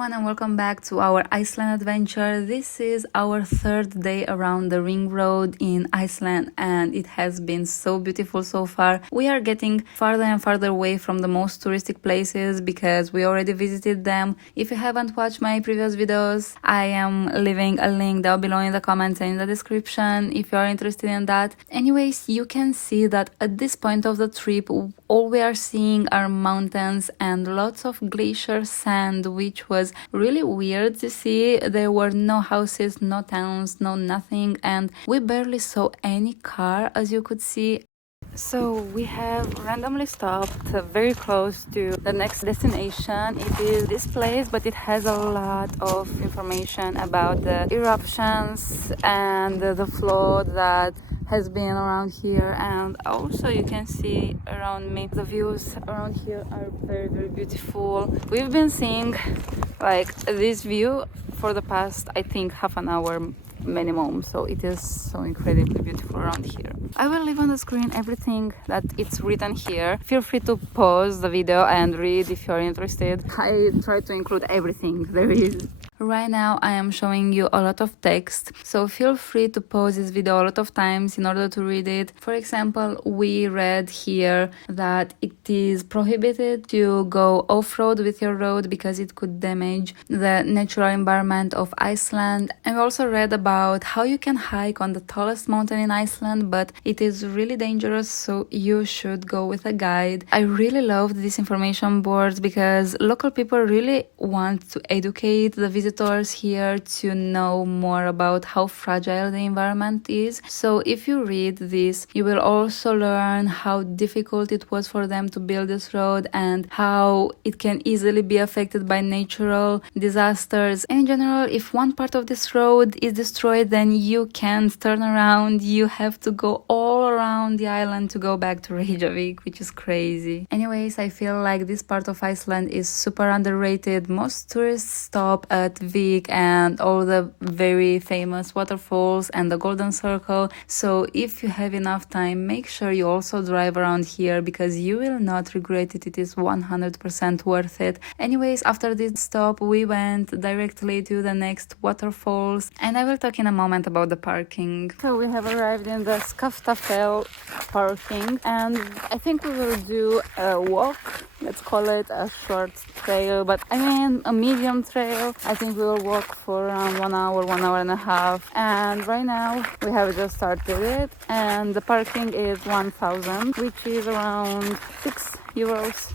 everyone and welcome back to our Iceland adventure. This is our third day around the Ring Road in Iceland and it has been so beautiful so far. We are getting farther and farther away from the most touristic places because we already visited them. If you haven't watched my previous videos, I am leaving a link down below in the comments and in the description if you are interested in that. Anyways, you can see that at this point of the trip, all we are seeing are mountains and lots of glacier sand, which was really weird to see. There were no houses, no towns, no nothing, and we barely saw any car, as you could see. So we have randomly stopped very close to the next destination. It is this place, but it has a lot of information about the eruptions and the flood that has been around here. And also you can see around me the views around here are very beautiful. We've been seeing like this view for the past, I think, half an hour minimum, so it is so incredibly beautiful around here. I will leave on the screen everything that it's written here. Feel free to pause the video and read if you're interested. I try to include everything there is. Right now I am showing you a lot of text, so feel free to pause this video a lot of times in order to read it. For example, we read here that it is prohibited to go off-road with your road because it could damage the natural environment of Iceland. And we also read about how you can hike on the tallest mountain in Iceland, but it is really dangerous, so you should go with a guide. I really loved these information boards because local people really want to educate the visitors here to know more about how fragile the environment is. So if you read this, you will also learn how difficult it was for them to build this road and how it can easily be affected by natural disasters. In general, if one part of this road is destroyed, then you can't turn around. You have to go all around the island to go back to Reykjavik, which is crazy. Anyways, I feel like this part of Iceland is super underrated. Most tourists stop at Vik and all the very famous waterfalls and the Golden Circle. So if you have enough time, make sure you also drive around here because you will not regret it. It is 100% worth it. Anyways, after this stop, we went directly to the next waterfalls and I will talk in a moment about the parking. So we have arrived in the Skaftafell Parking and I think we will do a walk. Let's call it a short trail, but I mean a medium trail. I think we will walk for around 1 hour and a half. And right now we have just started it and the parking is 1,000, which is around €6,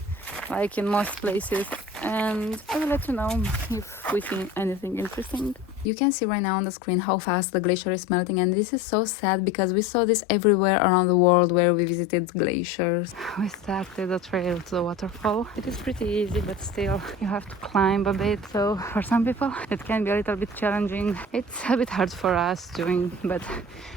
like in most places. And I will let you know if we see anything interesting. You can see right now on the screen how fast the glacier is melting, and this is so sad because we saw this everywhere around the world where we visited glaciers. We started the trail to the waterfall. It is pretty easy, but still you have to climb a bit, so for some people it can be a little bit challenging. It's a bit hard for us doing, but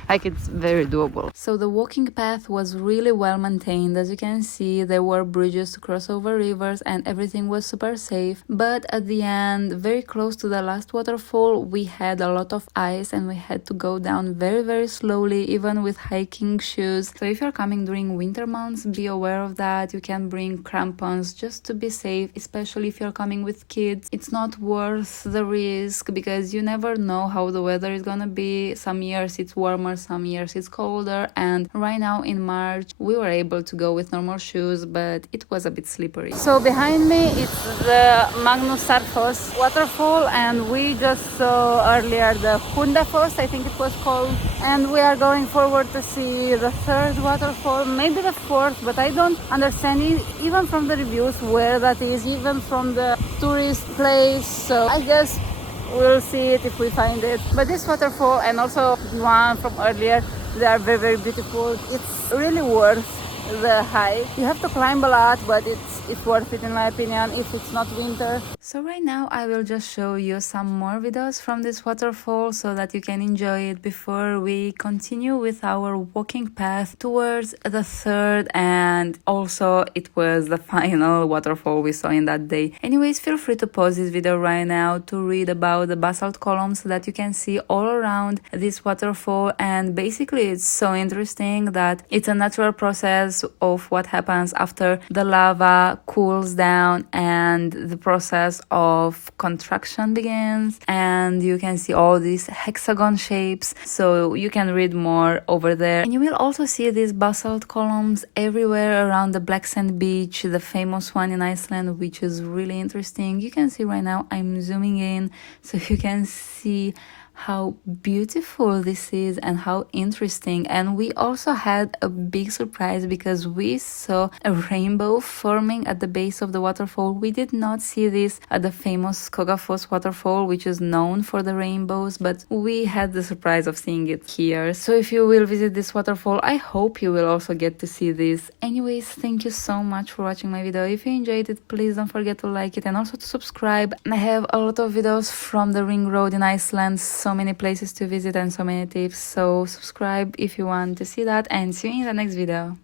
like it's very doable. So the walking path was really well maintained. As you can see, there were bridges to cross over rivers and everything was super safe. But at the end, very close to the last waterfall, we had a lot of ice and we had to go down very slowly, even with hiking shoes. So if you're coming during winter months, be aware of that. You can bring crampons just to be safe, especially if you're coming with kids. It's not worth the risk because you never know how the weather is gonna be. Some years it's warmer, some years it's colder, and right now in March we were able to go with normal shoes, but it was a bit slippery. So behind me it's the Magnusarfoss Waterfall and we just saw earlier the Hundafoss, I think it was called, and we are going forward to see the third waterfall, maybe the fourth, but I don't understand it, even from the reviews where that is, even from the tourist place. So I guess we'll see it if we find it. But this waterfall and also the one from earlier, they are very beautiful. It's really worth the hike. You have to climb a lot, but it's worth it in my opinion if it's not winter. So right now I will just show you some more videos from this waterfall so that you can enjoy it before we continue with our walking path towards the third, and also it was the final waterfall we saw in that day. Anyways, feel free to pause this video right now to read about the basalt columns that you can see all around this waterfall. And basically it's so interesting that it's a natural process process of what happens after the lava cools down and the process of contraction begins. And you can see all these hexagon shapes, so you can read more over there. And you will also see these basalt columns everywhere around the black sand beach, the famous one in Iceland, which is really interesting. You can see right now I'm zooming in so you can see how beautiful this is and how interesting. And we also had a big surprise because we saw a rainbow forming at the base of the waterfall. We did not see this at the famous Skaftafell Waterfall, which is known for the rainbows, but we had the surprise of seeing it here. So if you will visit this waterfall, I hope you will also get to see this. Anyways, thank you so much for watching my video. If you enjoyed it, please don't forget to like it and also to subscribe. I have a lot of videos from the Ring Road in Iceland, so many places to visit and so many tips, so subscribe if you want to see that, and see you in the next video.